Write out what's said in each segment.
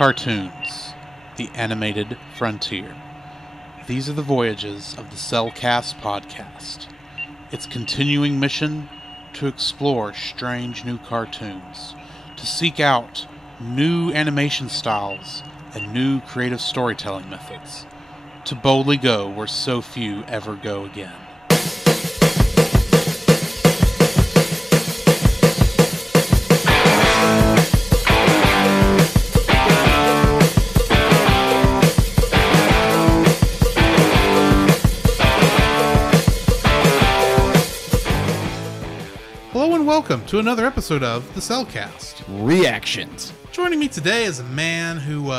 Cartoons, the animated frontier. These are the voyages of the Cellcast podcast. Its continuing mission to explore strange new cartoons, to seek out new animation styles and new creative storytelling methods, to boldly go where so few ever go again. Welcome to another episode of the Cellcast Reactions. Joining me today is a man who,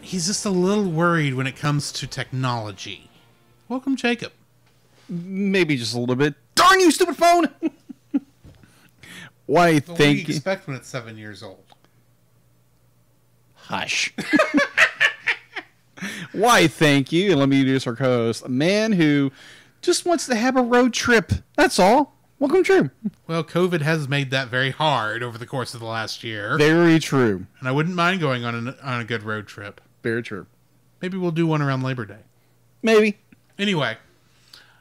he's just a little worried when it comes to technology. Welcome, Jacob. Maybe just a little bit. Darn you, stupid phone! Why, What thank do you expect when it's 7 years old? Hush. Why, thank you. And let me introduce our co-host, a man who just wants to have a road trip. That's all. Welcome, true. Well, COVID has made that very hard over the course of the last year. Very true. And I wouldn't mind going on a good road trip. Very true. Maybe we'll do one around Labor Day. Maybe. Anyway,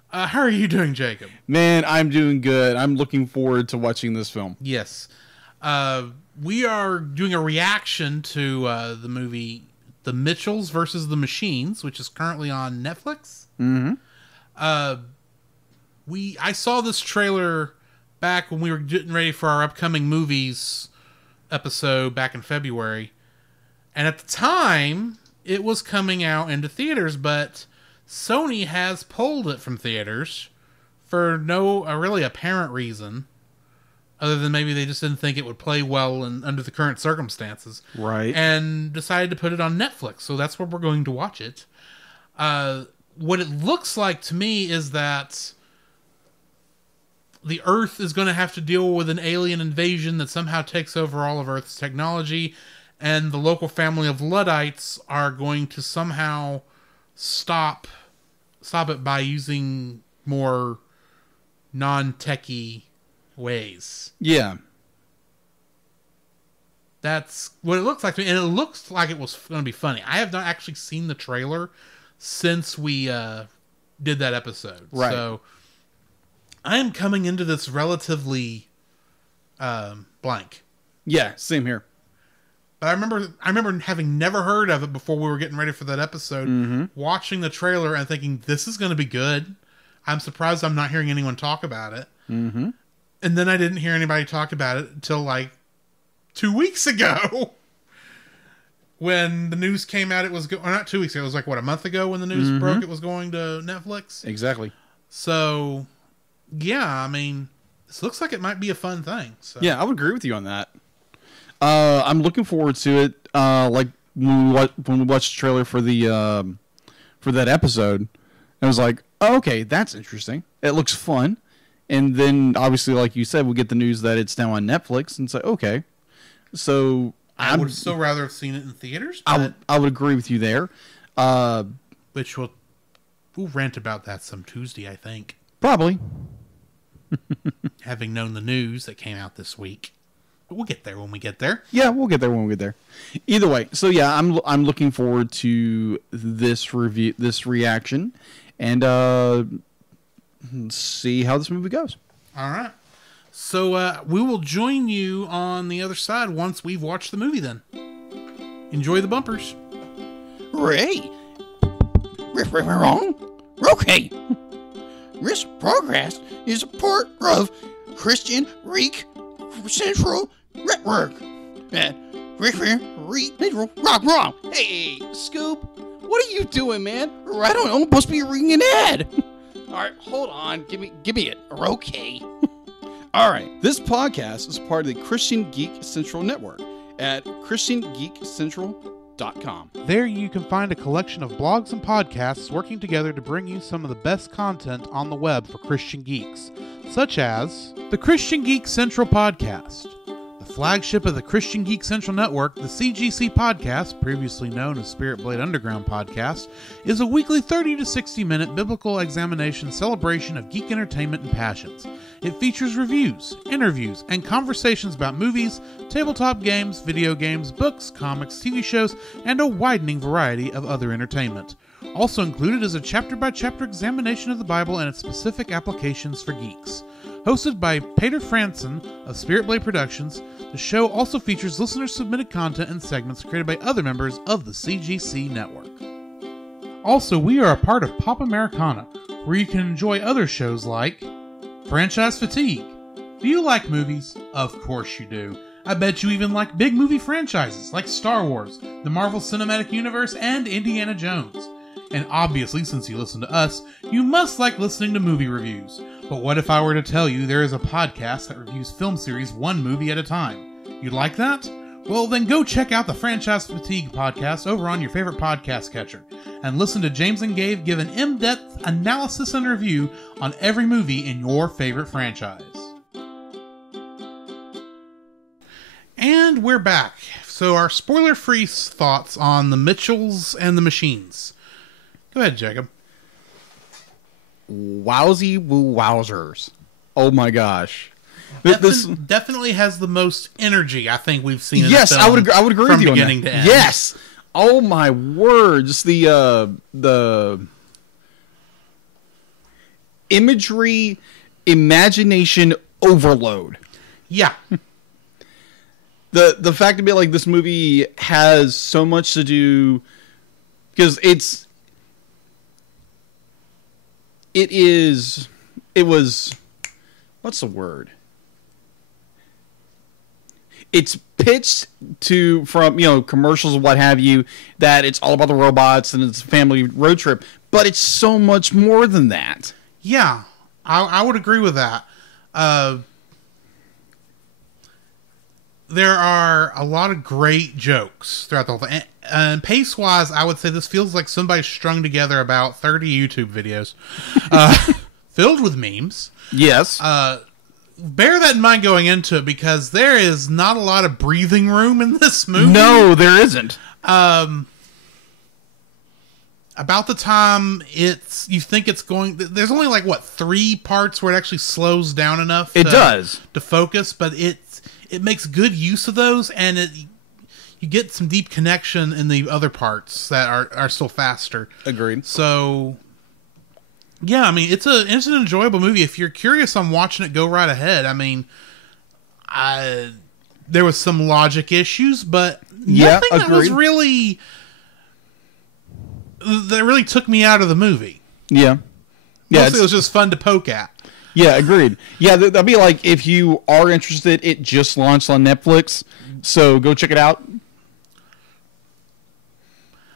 how are you doing, Jacob? Man, I'm doing good. I'm looking forward to watching this film. Yes. We are doing a reaction to the movie The Mitchells versus the Machiens, which is currently on Netflix. Mm-hmm. I saw this trailer back when we were getting ready for our upcoming movies episode back in February. And at the time, it was coming out into theaters, but Sony has pulled it from theaters for no really apparent reason, other than maybe they just didn't think it would play well under the current circumstances. Right. And decided to put it on Netflix, so that's where we're going to watch it. What it looks like to me is that the Earth is going to have to deal with an alien invasion that somehow takes over all of Earth's technology, and the local family of Luddites are going to somehow stop it by using more non-techie ways. Yeah. That's what it looks like to me, and it looks like it was going to be funny. I have not actually seen the trailer since we did that episode. Right. So I am coming into this relatively blank. Yeah, same here. But I remember having never heard of it before we were getting ready for that episode, watching the trailer and thinking, this is going to be good. I'm surprised I'm not hearing anyone talk about it. Mm-hmm. And then I didn't hear anybody talk about it until like 2 weeks ago. When the news came out, it was... or not 2 weeks ago, it was like, what, a month ago when the news broke it was going to Netflix? Exactly. So, yeah, I mean, this looks like it might be a fun thing. So. Yeah, I would agree with you on that. I'm looking forward to it. Like when we watched the trailer for that episode, I was like, oh, okay, that's interesting. It looks fun. And then, obviously, like you said, we get the news that it's now on Netflix, and it's like, okay. So I would still rather have seen it in theaters. I would agree with you there. Which we'll rant about that some Tuesday, I think. Probably. Having known the news that came out this week. But we'll get there when we get there. Yeah, we'll get there when we get there. Either way, so yeah, I'm looking forward to this reaction, and see how this movie goes. All right. So we will join you on the other side once we've watched the movie then. Enjoy the bumpers. Ray. Wrong? Okay. This progress is a part of Christian Geek Central Network. Wrong. Hey, Scoop, what are you doing, man? I don't know. I'm supposed to be reading an ad. All right, hold on. Give me it. Okay. All right. This podcast is part of the Christian Geek Central Network at ChristianGeekCentral.com. There you can find a collection of blogs and podcasts working together to bring you some of the best content on the web for Christian geeks, such as the Christian Geek Central Podcast, The flagship of the Christian Geek Central Network, the CGC Podcast, previously known as Spirit Blade Underground Podcast, is a weekly 30 to 60 minute biblical examination celebration of geek entertainment and passions. It features reviews, interviews, and conversations about movies, tabletop games, video games, books, comics, TV shows, and a widening variety of other entertainment. Also included is a chapter-by-chapter examination of the Bible and its specific applications for geeks. Hosted by Peter Franson of Spirit Blade Productions, the show also features listener-submitted content and segments created by other members of the CGC network. Also, we are a part of Pop Americana, where you can enjoy other shows like Franchise Fatigue. Do you like movies? Of course you do. I bet you even like big movie franchises like Star Wars, the Marvel Cinematic Universe, and Indiana Jones. And obviously, since you listen to us, you must like listening to movie reviews. But what if I were to tell you there is a podcast that reviews film series one movie at a time? You'd like that? Well, then go check out the Franchise Fatigue podcast over on your favorite podcast catcher, and listen to James and Gabe give an in-depth analysis and review on every movie in your favorite franchise. And we're back. So our spoiler-free thoughts on the Mitchells and the Machines. Go ahead, Jacob. Wowsy woo wowzers. Oh my gosh. This definitely has the most energy I think we've seen in yes, the film. I would agree from with you beginning on that. to end. Yes. Oh my word. Just the imagery, imagination overload. Yeah. The fact to be like this movie has so much to do because it was what's the word? It's pitched from commercials and what have you, that it's all about the robots and it's a family road trip, but it's so much more than that. Yeah, I would agree with that. There are a lot of great jokes throughout the whole thing. And pace-wise, I would say this feels like somebody strung together about 30 YouTube videos filled with memes. Yes. Bear that in mind going into it, because there is not a lot of breathing room in this movie. No, there isn't. About the time you think it's going... There's only, 3 parts where it actually slows down enough to focus, but it makes good use of those, and you get some deep connection in the other parts that are still faster. Agreed. So, yeah, I mean, it's an enjoyable movie. If you're curious on watching it, go right ahead. I mean, there was some logic issues, but nothing that was really... that really took me out of the movie. Yeah. Mostly it was just fun to poke at. Yeah, agreed. Yeah, that'd be like if you are interested, it just launched on Netflix, so go check it out.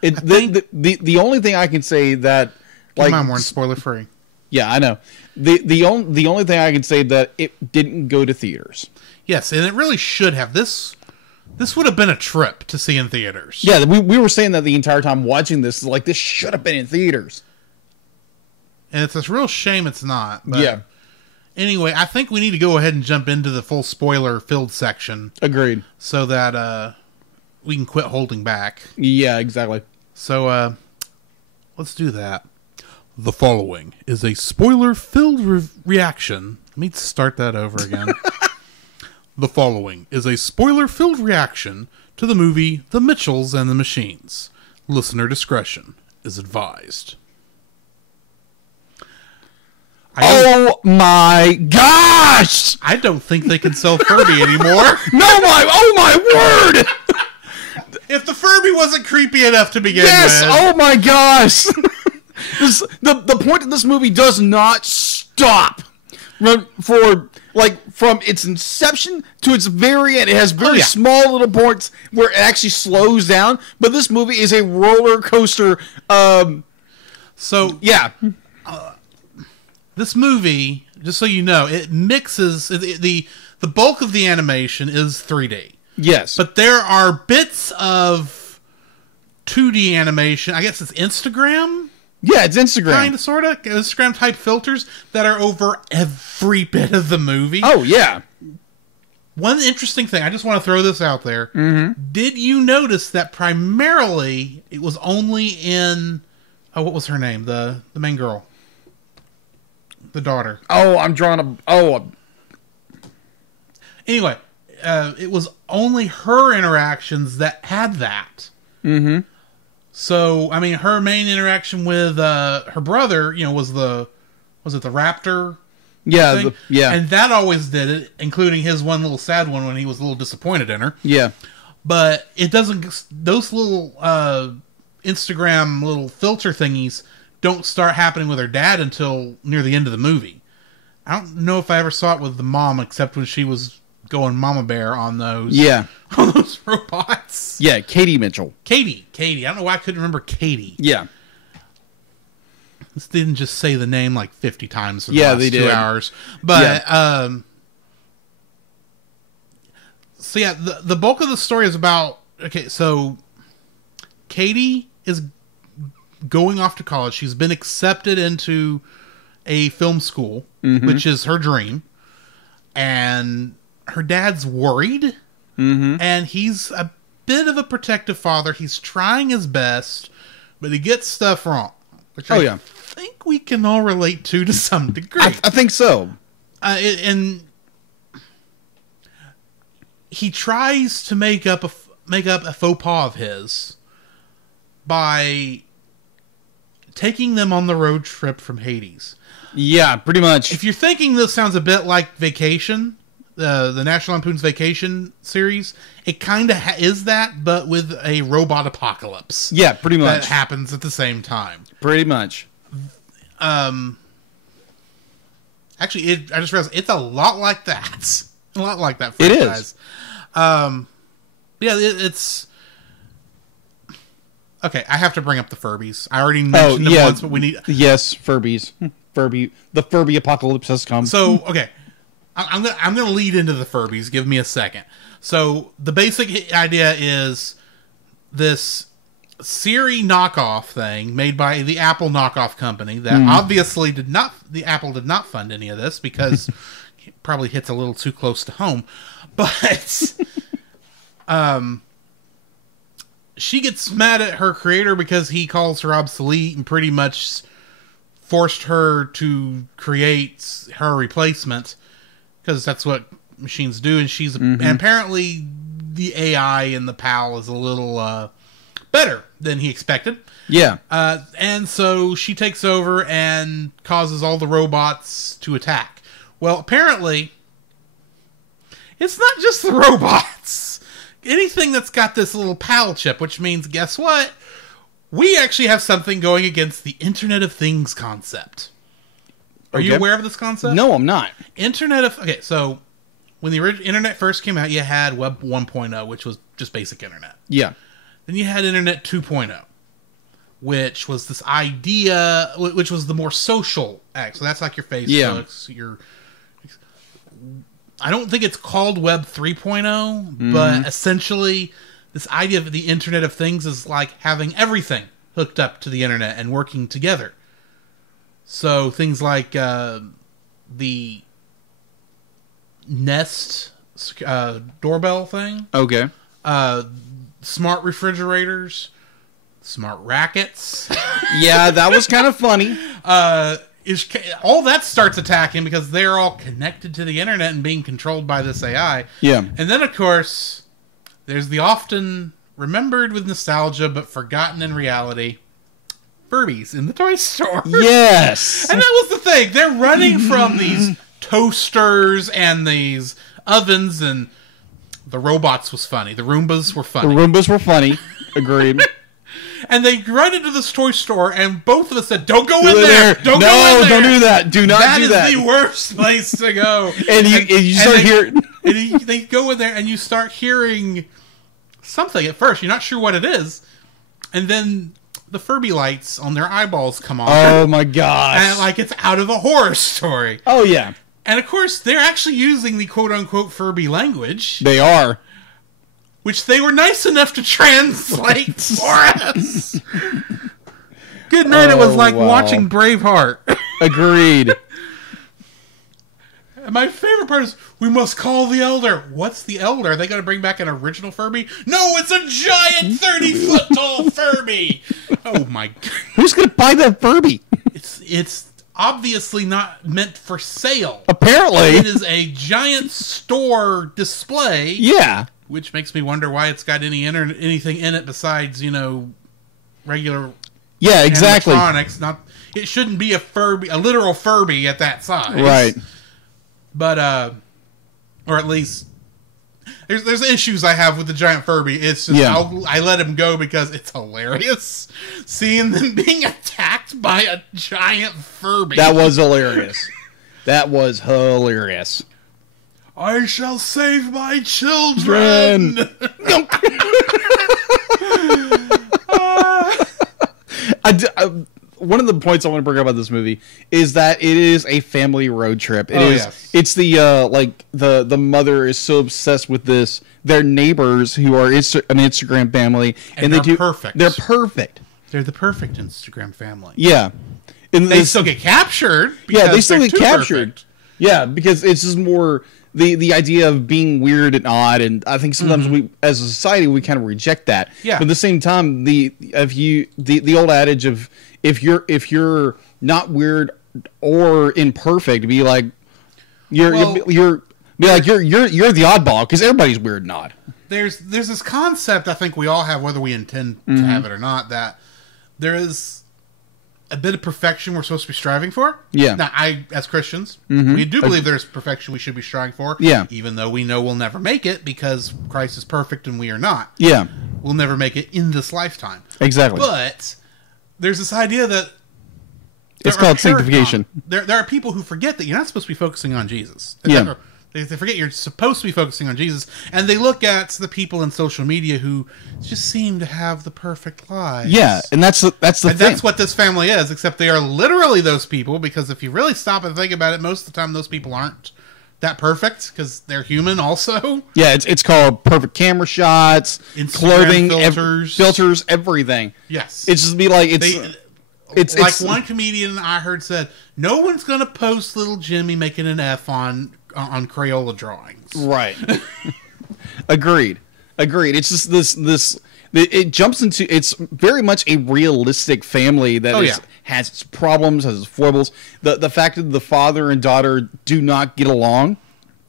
The only thing I can say that Come on, we're spoiler free. Yeah, I know. The only thing I can say that it didn't go to theaters. Yes, and it really should have. This would have been a trip to see in theaters. Yeah, we were saying that the entire time watching this. Like, this should have been in theaters. And it's a real shame it's not. But yeah. Anyway, I think we need to go ahead and jump into the full spoiler-filled section. Agreed. So that we can quit holding back. Yeah, exactly. So, let's do that. The following is a spoiler-filled reaction. Let me start that over again. The following is a spoiler-filled reaction to the movie The Mitchells and the Machines. Listener discretion is advised. Oh my gosh! I don't think they can sell Furby anymore. Oh my word! If the Furby wasn't creepy enough to begin with. Oh my gosh! The point of this movie does not stop. From its inception to its very end. It has very small little points where it actually slows down, but this movie is a roller coaster. This movie, just so you know, it mixes the bulk of the animation is 3D. Yes. But there are bits of 2D animation. I guess it's Instagram? Yeah, it's Instagram. Kind of, sort of. Instagram-type filters that are over every bit of the movie. Oh, yeah. one interesting thing, I just want to throw this out there. Mm-hmm. Did you notice that primarily it was only in... Oh, what was her name? The main girl. The daughter. Oh, I'm drawing a... Oh. Anyway, it was only her interactions that had that. Mm-hmm. So, I mean, her main interaction with her brother, was it the raptor? Yeah, And that always did it, including his one little sad one when he was a little disappointed in her. Yeah. But it doesn't... Those little Instagram little filter thingies don't start happening with her dad until near the end of the movie. I don't know if I ever saw it with the mom, except when she was going mama bear on those. Yeah. On those robots. Yeah, Katie Mitchell. Katie. I don't know why I couldn't remember Katie. Yeah. This didn't just say the name like 50 times for the Yeah, last they 2 did. hours. But, so yeah, the bulk of the story is about... Okay, so Katie is going off to college. She's been accepted into a film school, which is her dream. And her dad's worried. Mm-hmm. And he's a bit of a protective father. He's trying his best, but he gets stuff wrong. Which I think we can all relate to some degree. I think so. And he tries to make up a faux pas of his by taking them on the road trip from Hades. Yeah, pretty much. If you're thinking this sounds a bit like Vacation, the National Lampoon's Vacation series, it kind of is that, but with a robot apocalypse. Yeah, pretty much. That happens at the same time. Pretty much. Actually, I just realized it's a lot like that. A lot like that It franchise. is. Yeah, it's... Okay, I have to bring up the Furbies. I already mentioned them once, but we need... Yes, Furbies. The Furby apocalypse has come. So, okay. I'm gonna lead into the Furbies. Give me a second. So, the basic idea is this Siri knockoff thing made by the Apple knockoff company that obviously Apple did not fund any of this because it probably hits a little too close to home. But she gets mad at her creator because he calls her obsolete and pretty much forced her to create her replacement because that's what machines do. And she's and apparently the AI in the PAL is a little better than he expected. Yeah. And so she takes over and causes all the robots to attack. Well, apparently, it's not just the robots. Anything that's got this little PAL chip, which means, guess what? We actually have something going against the Internet of Things concept. Are you aware of this concept? No, I'm not. Okay, so when the Internet first came out, you had Web 1.0, which was just basic Internet. Yeah. Then you had Internet 2.0, which was this idea, which was the more social act. So that's like your Facebooks, your... I don't think it's called Web 3.0, but essentially this idea of the Internet of Things is like having everything hooked up to the Internet and working together. So things like the Nest doorbell thing. Okay. Smart refrigerators, smart rackets. Yeah, that was kind of funny. All that starts attacking because they're all connected to the internet and being controlled by this AI. Yeah. And then, of course, there's the often remembered with nostalgia but forgotten in reality, Furbies in the toy store. Yes. And that was the thing. They're running from these toasters and these ovens, and the robots was funny. The Roombas were funny. The Roombas were funny. Agreed. And they run into this toy store, and both of us said, "Don't go in there! Don't go in there! Don't do that! Do not do that! That is the worst place to go." and you start hearing... And they go in there, and you start hearing something at first. You're not sure what it is. And then the Furby lights on their eyeballs come on. Oh, my gosh. And like it's out of a horror story. Oh, yeah. And, of course, they're actually using the quote-unquote Furby language. They are. Which they were nice enough to translate for us. Good night. It was like watching Braveheart. Agreed. And my favorite part is, we must call the elder. What's the elder? Are they going to bring back an original Furby? No, it's a giant 30-foot tall Furby. Oh my god. Who's going to buy that Furby? It's obviously not meant for sale. Apparently. It is a giant store display. Yeah. Which makes me wonder why it's got anything in it besides, regular animatronics. It shouldn't be a literal Furby at that size. Right. But, or at least, there's issues I have with the giant Furby. It's just, I let him go because it's hilarious seeing them being attacked by a giant Furby. That was hilarious. That was hilarious. I shall save my children. One of the points I want to bring up about this movie is that it is a family road trip. It's the mother is so obsessed with their neighbors who are an Instagram family, and they're perfect. They're perfect. They're the perfect Instagram family. Yeah, and they still get captured. Yeah, they still get captured. Perfect. Yeah, because it's just more the idea of being weird and odd, and I think sometimes we, as a society, we kind of reject that. Yeah. But at the same time, the old adage of if you're not weird or imperfect, be like you're the oddball, because everybody's weird and odd. There's this concept I think we all have, whether we intend to have it or not, that there is a bit of perfection we're supposed to be striving for. Yeah. Now, as Christians, we do believe there's perfection we should be striving for. Yeah. Even though we know we'll never make it because Christ is perfect and we are not. Yeah. We'll never make it in this lifetime. Exactly. But there's this idea that it's called sanctification. There are people who forget that you're not supposed to be focusing on Jesus. Yeah. They forget you're supposed to be focusing on Jesus, and they look at the people in social media who just seem to have the perfect lives. Yeah, and that's the thing. That's what this family is, except they are literally those people, because if you really stop and think about it, most of the time those people aren't that perfect, because they're human also. Yeah, it's called perfect camera shots, Instagram clothing, filters, everything. Yes. It's just be like, it's one comedian I heard said, no one's going to post little Jimmy making an F on Crayola drawings. Right. Agreed. It's just this it jumps into, it's very much a realistic family that has its problems, has its foibles. The fact that the father and daughter do not get along.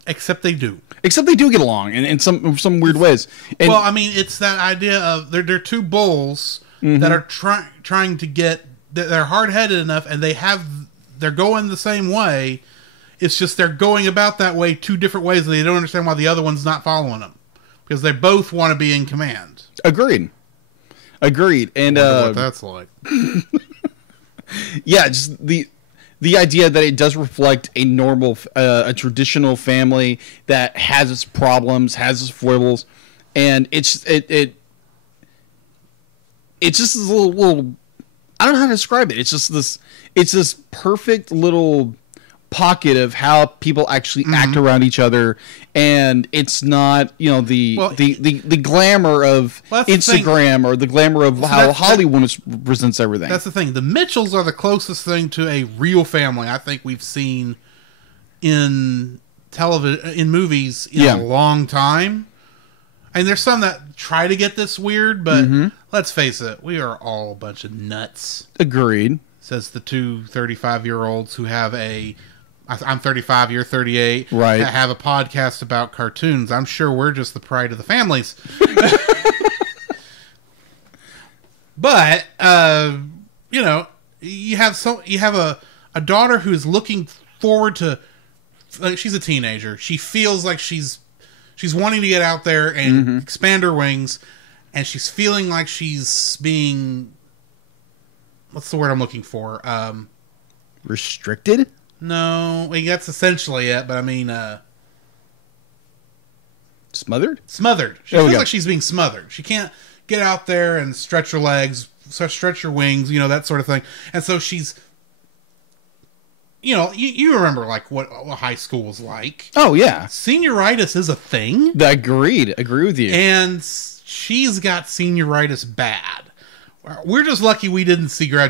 Except they do get along in some weird ways. And, well, I mean, it's that idea of they're two bulls that are trying to get, they're hard-headed enough, and they're going the same way. It's just they're going about that way two different ways, and they don't understand why the other one's not following them, because they both want to be in command. Agreed. And what that's like. Yeah, just the idea that it does reflect a normal, a traditional family that has its problems, has its foibles, and it's just this little. I don't know how to describe it. It's this perfect little pocket of how people actually act around each other, and it's not the glamour of Instagram or the glamour of how Hollywood presents everything. That's the thing. The Mitchells are the closest thing to a real family I think we've seen in television, in movies, in a long time. And there's some that try to get this weird, but let's face it, we are all a bunch of nuts. Agreed. Says the two 35-year-olds who have I'm 35, you're 38. Right. Have a podcast about cartoons. I'm sure we're just the pride of the families. But, you have a daughter who's looking forward to, she's a teenager. She feels like she's wanting to get out there and expand her wings, and she's feeling like she's being, what's the word I'm looking for? Restricted? No, that's essentially it, but I mean, smothered? Smothered. She feels like she's being smothered. She can't get out there and stretch her legs, stretch her wings, that sort of thing. And so she's, you remember like what high school was like. Oh, yeah. Senioritis is a thing. Agreed. Agree with you. And she's got senioritis bad. We're just lucky we didn't see high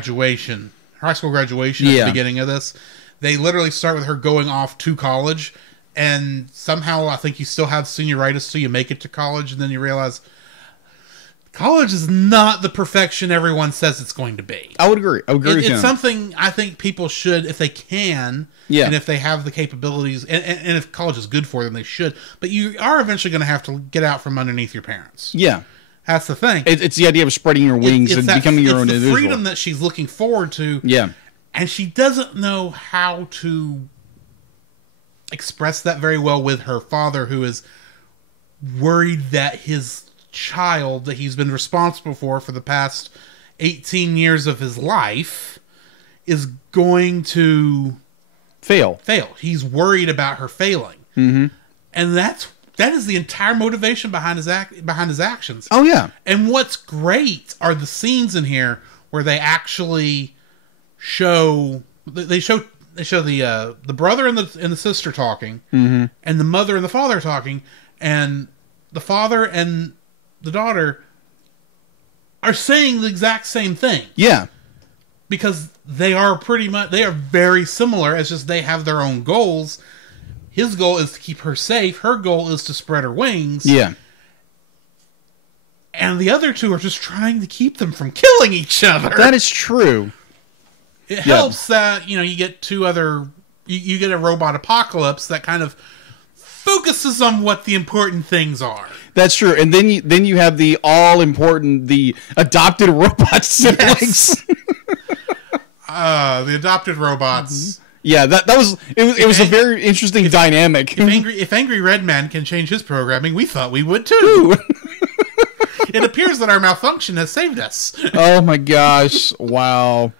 school graduation at the beginning of this. they literally start with her going off to college, and somehow I think you still have senioritis till you make it to college, and then you realize college is not the perfection everyone says it's going to be. I would agree. It's something I think people should, if they can, and if they have the capabilities, and if college is good for them, they should. But you are eventually going to have to get out from underneath your parents. Yeah. That's the thing. It's the idea of spreading your wings and becoming your own individual. It's the freedom that she's looking forward to. Yeah. And she doesn't know how to express that very well with her father, who is worried that his child that he's been responsible for the past 18 years of his life is going to fail. He's worried about her failing. Mm-hmm. And that is the entire motivation behind his actions. Oh yeah. And what's great are the scenes in here where they actually show the brother and the sister talking, mm-hmm. and the mother and the father talking, and the father and the daughter are saying the exact same thing. Yeah. Because they are very similar. It's just they have their own goals. His goal is to keep her safe. Her goal is to spread her wings. Yeah. And the other two are just trying to keep them from killing each other. That is true. It helps that, you get you get a robot apocalypse that kind of focuses on what the important things are. That's true. And then you have the adopted robot siblings. Yes. The adopted robots. Yeah, that was a very interesting dynamic. If Angry Red Man can change his programming, we thought we would too. It appears that our malfunction has saved us. Oh my gosh! Wow.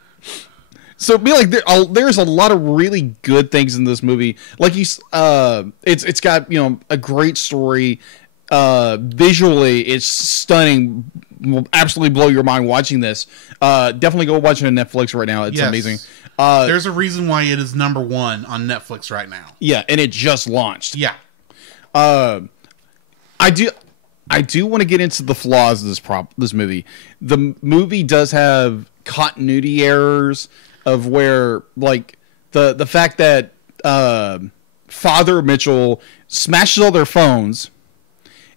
So, there's a lot of really good things in this movie. Like it's got a great story. Visually, it's stunning. Will absolutely blow your mind watching this. Definitely go watch it on Netflix right now. It's amazing. There's a reason why it is #1 on Netflix right now. Yeah, and it just launched. Yeah. I do want to get into the flaws of this movie. The movie does have continuity errors of where, like, the fact that Father Mitchell smashes all their phones,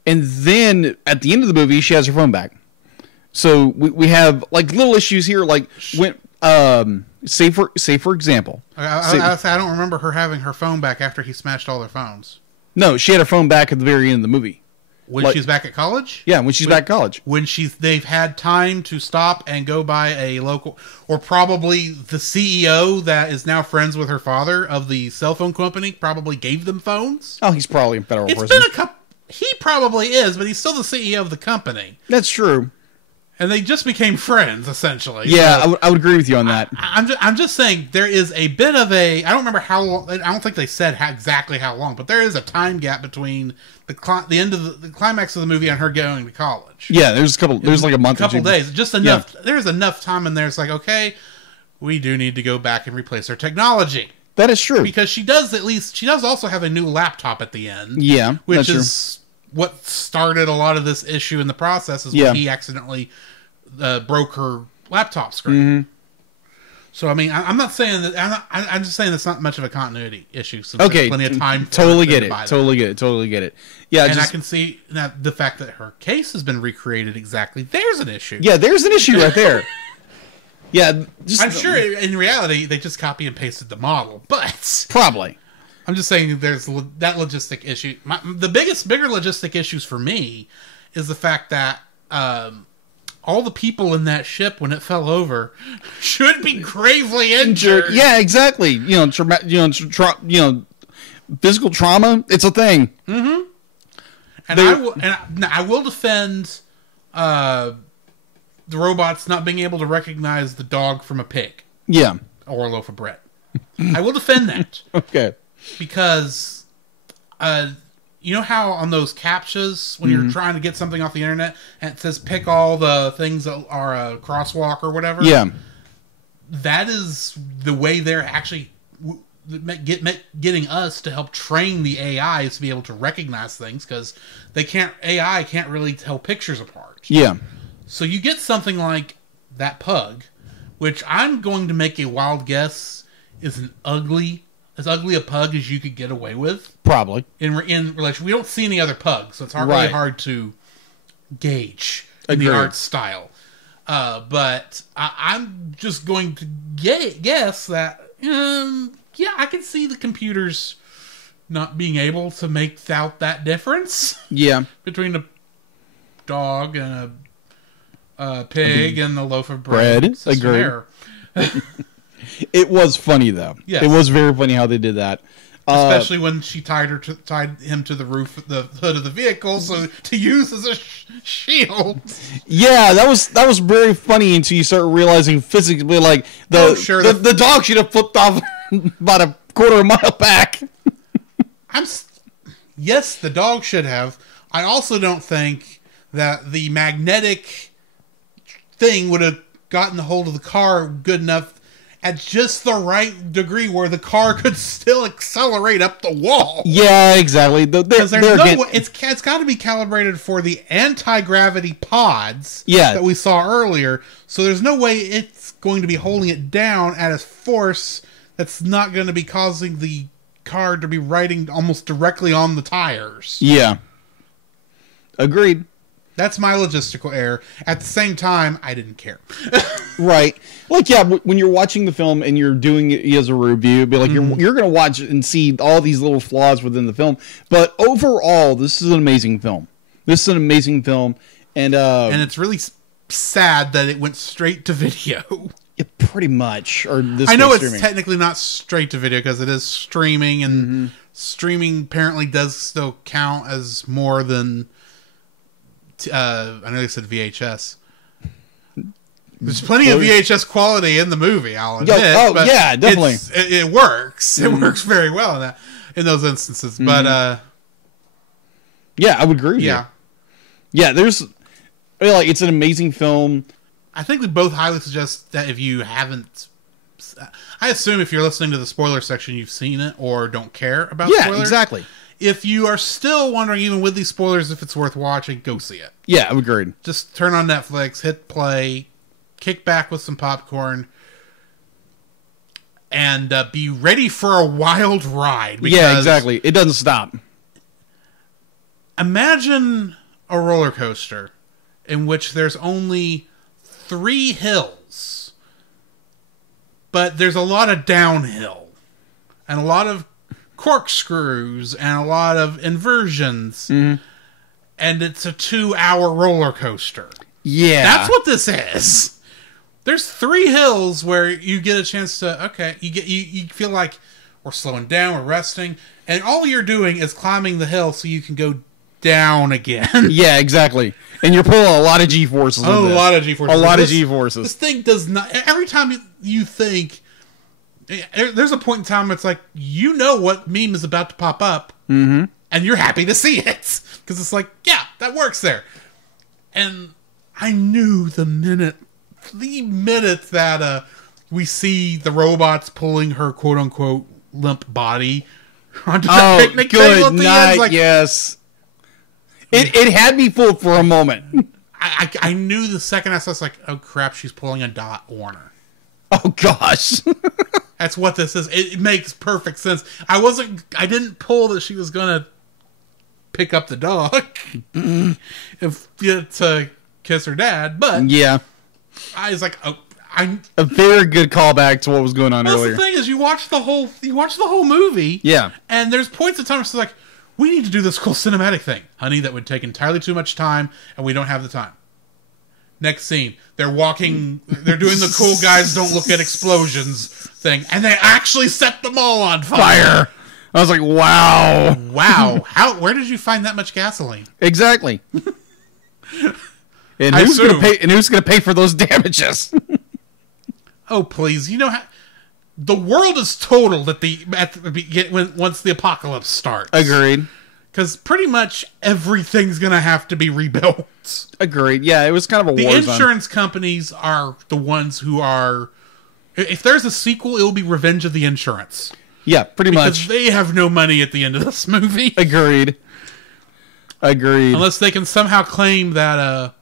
and then at the end of the movie, she has her phone back. So we have like little issues here, like when say for example, I don't remember her having her phone back after he smashed all their phones. No, she had her phone back at the very end of the movie. When she's back at college? Yeah, when she's back at college. When they've had time to stop and go by a local, or probably the CEO that is now friends with her father of the cell phone company probably gave them phones. Oh, he's probably a federal person. It's been he probably is, but he's still the CEO of the company. That's true. And they just became friends, essentially. Yeah, so I would agree with you on that. I'm just saying, there is a bit of a... I don't remember how long... I don't think they said exactly how long, but there is a time gap between the end of the climax of the movie and her going to college. Yeah, there's like a month a couple days. Just enough... Yeah. There's enough time in there. It's like, okay, we do need to go back and replace our technology. That is true. Because she does also have a new laptop at the end. Yeah, which is... True. What started a lot of this issue in the process is when he accidentally broke her laptop screen. Mm-hmm. So I mean, I'm not saying that. I'm just saying it's not much of a continuity issue. Since there's plenty of time. Totally get it. Totally get it. Yeah, and I can see that the fact that her case has been recreated exactly. There's an issue. Yeah, there's an issue right there. Yeah, I'm sure in reality they just copy and pasted the model, but probably. I'm just saying there's that logistic issue. The bigger logistic issues for me is the fact that all the people in that ship when it fell over should be gravely injured. Yeah, exactly. Physical trauma. It's a thing. Mm-hmm. And I will defend the robots not being able to recognize the dog from a pig. Yeah, or a loaf of bread. I will defend that. Okay. Because, you know how on those CAPTCHAs, when you're trying to get something off the internet, and it says pick all the things that are a crosswalk or whatever? Yeah. That is the way they're actually getting us to help train the AIs to be able to recognize things, because AI can't really tell pictures apart. Yeah. So you get something like that pug, which I'm going to make a wild guess is as ugly a pug as you could get away with. Probably. In relation, we don't see any other pugs, so it's really hard to gauge in the art style. But I'm just going to guess that, I can see the computers not being able to make out that difference. Yeah. Between a dog and a pig and a loaf of bread. Agreed. It was funny, though. Yes. It was very funny how they did that. Especially when she tied him to the roof, the hood of the vehicle, so to use as a shield. Yeah, that was very funny until you start realizing physically, like the dog should have flipped off about a quarter mile back. Yes, the dog should have. I also don't think that the magnetic thing would have gotten a hold of the car good enough at just the right degree where the car could still accelerate up the wall. Yeah, exactly. Because there's no way, it's got to be calibrated for the anti-gravity pods that we saw earlier. So there's no way it's going to be holding it down at a force that's not going to be causing the car to be riding almost directly on the tires. Yeah. Agreed. That's my logistical error. At the same time, I didn't care. Right. Like, yeah, when you're watching the film and you're doing it as a review, it'd be like, you're going to watch and see all these little flaws within the film. But overall, this is an amazing film. This is an amazing film. And it's really sad that it went straight to video. Yeah, pretty much. Or this I know it's streaming. technically not straight to video because it is streaming, and streaming apparently does still count as more than... I know they said VHS. There's plenty of VHS quality in the movie, I'll admit. But yeah, definitely. It works. It works very well in those instances. But yeah, I would agree with you. Yeah, there's it's an amazing film. I think we both highly suggest that if you haven't, I assume if you're listening to the spoiler section, you've seen it or don't care about spoilers. Yeah, exactly. If you are still wondering, even with these spoilers, if it's worth watching, go see it. Yeah, I agreed. Just turn on Netflix, hit play, kick back with some popcorn, and be ready for a wild ride. Yeah, exactly. It doesn't stop. Imagine a roller coaster in which there's only 3 hills, but there's a lot of downhill and a lot of corkscrews and a lot of inversions, and it's a 2-hour roller coaster. Yeah, that's what this is. There's 3 hills where you get a chance to you feel like we're slowing down, we're resting, and all you're doing is climbing the hill so you can go down again. Yeah, exactly. And you're pulling a lot of G-forces. A lot of G-forces. This thing does not. Every time you think. There's a point in time where it's like, you know what meme is about to pop up, and you're happy to see it. Because it's like, yeah, that works there. And I knew the minute that we see the robots pulling her quote-unquote limp body onto the picnic table at the end. Like, yes. It had me fooled for a moment. I knew the second I saw it, I was like, oh crap, she's pulling a Dot Warner. Oh gosh. That's what this is. It makes perfect sense. I didn't pull that she was gonna pick up the dog to kiss her dad, but yeah, I was like, a very good callback to what was going on earlier. The thing is, you watch the whole movie, yeah, and there's points in time where it's like, we need to do this cool cinematic thing, honey. That would take entirely too much time, and we don't have the time. Next scene, they're doing the cool guys don't look at explosions thing, and they actually set them all on fire. I was like, wow. Wow. Where did you find that much gasoline? Exactly. And who's going to pay for those damages? Oh, please. You know how the world is totaled once the apocalypse starts. Agreed. Because pretty much everything's going to have to be rebuilt. Agreed. Yeah, it was kind of a war zone. The insurance companies are the ones who are... If there's a sequel, it will be Revenge of the Insurance. Yeah, pretty much. Because they have no money at the end of this movie. Agreed. Unless they can somehow claim that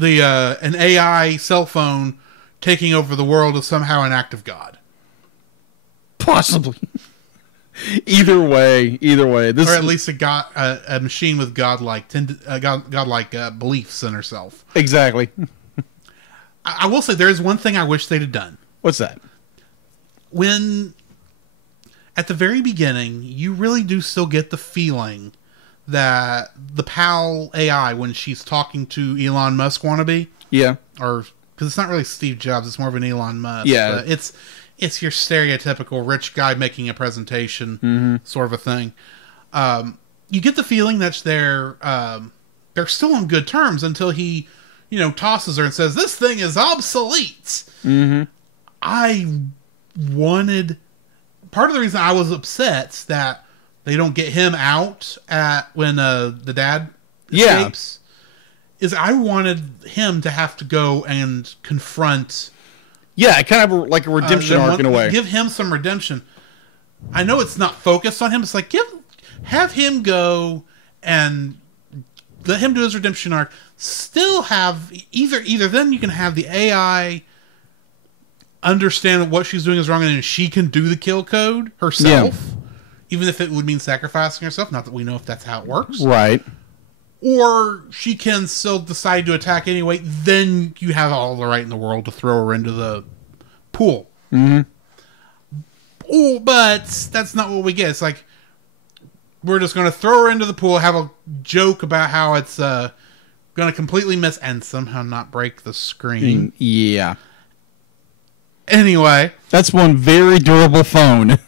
an AI cell phone taking over the world is somehow an act of God. Possibly. Either way. This, or at least a machine with godlike beliefs in herself. Exactly. I will say there is one thing I wish they'd have done. What's that? When at the very beginning, you really do still get the feeling that the PAL AI, when she's talking to Elon Musk wannabe, Yeah. or because it's not really Steve Jobs, it's more of an Elon Musk. Yeah. It's your stereotypical rich guy making a presentation sort of a thing. You get the feeling that they're still on good terms until he, tosses her and says, "This thing is obsolete." Mm-hmm. Part of the reason I was upset that they don't get him out when the dad escapes is I wanted him to have to go and confront. Yeah, kind of like a redemption arc in a way. Give him some redemption. I know it's not focused on him. It's like have him go and let him do his redemption arc. Still have either then you can have the AI understand that what she's doing is wrong, and then she can do the kill code herself, even if it would mean sacrificing herself. Not that we know if that's how it works, right? Or she can still decide to attack anyway. Then you have all the right in the world to throw her into the pool. Mm-hmm. Oh, but that's not what we get. It's like we're just going to throw her into the pool, have a joke about how it's going to completely miss and somehow not break the screen. Yeah. Anyway, that's one very durable phone.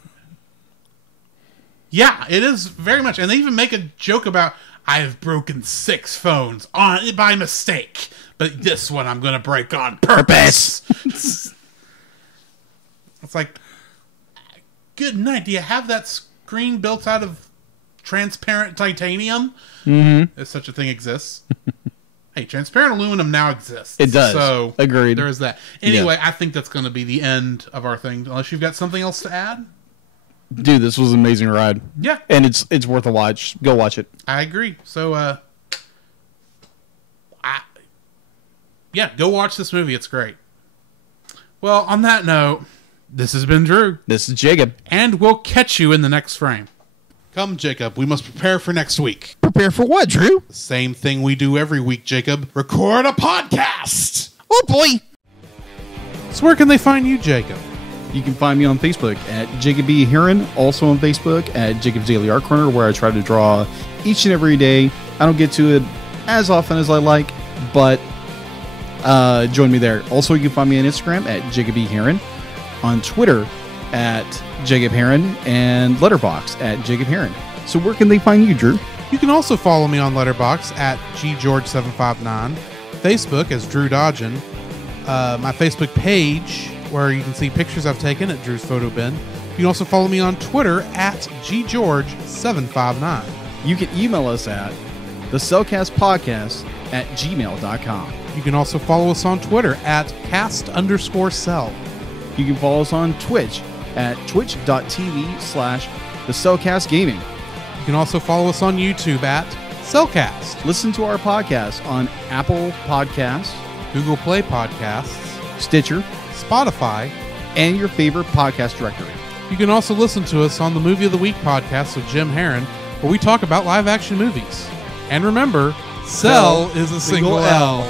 Yeah, it is very much. And they even make a joke about, I have broken 6 phones by mistake, but this one I'm going to break on purpose. It's like, good night. Do you have that screen built out of transparent titanium? Mm-hmm. If such a thing exists. Hey, transparent aluminum now exists. It does. So agreed. There is that. Anyway, I think that's going to be the end of our thing. Unless you've got something else to add? Dude, this was an amazing ride. Yeah. And it's worth a watch. Go watch it. I agree. So, go watch this movie. It's great. Well, on that note, this has been Drew. This is Jacob. And we'll catch you in the next frame. Come, Jacob. We must prepare for next week. Prepare for what, Drew? The same thing we do every week, Jacob. Record a podcast. Oh, boy. So where can they find you, Jacob? You can find me on Facebook at Jacob B. Heron. Also on Facebook at Jacob's Daily Art Corner, where I try to draw each and every day. I don't get to it as often as I like, but join me there. Also, you can find me on Instagram at Jacob B. Heron. On Twitter at Jacob Heron, and Letterboxd at Jacob Heron. So where can they find you, Drew? You can also follow me on Letterboxd at GGeorge759, Facebook as Drew Dodgen, my Facebook page where you can see pictures I've taken at Drew's Photo Bin. You can also follow me on Twitter at GGeorge759. You can email us at thecellcastpodcast@gmail.com. You can also follow us on Twitter at cast_cell. You can follow us on Twitch at twitch.tv/thecellcastgaming. You can also follow us on YouTube at Cellcast. Listen to our podcast on Apple Podcasts, Google Play Podcasts, Stitcher, Spotify, and your favorite podcast directory. You can also listen to us on the Movie of the Week podcast with Jim Heron, where we talk about live-action movies. And remember, Cell is a single L.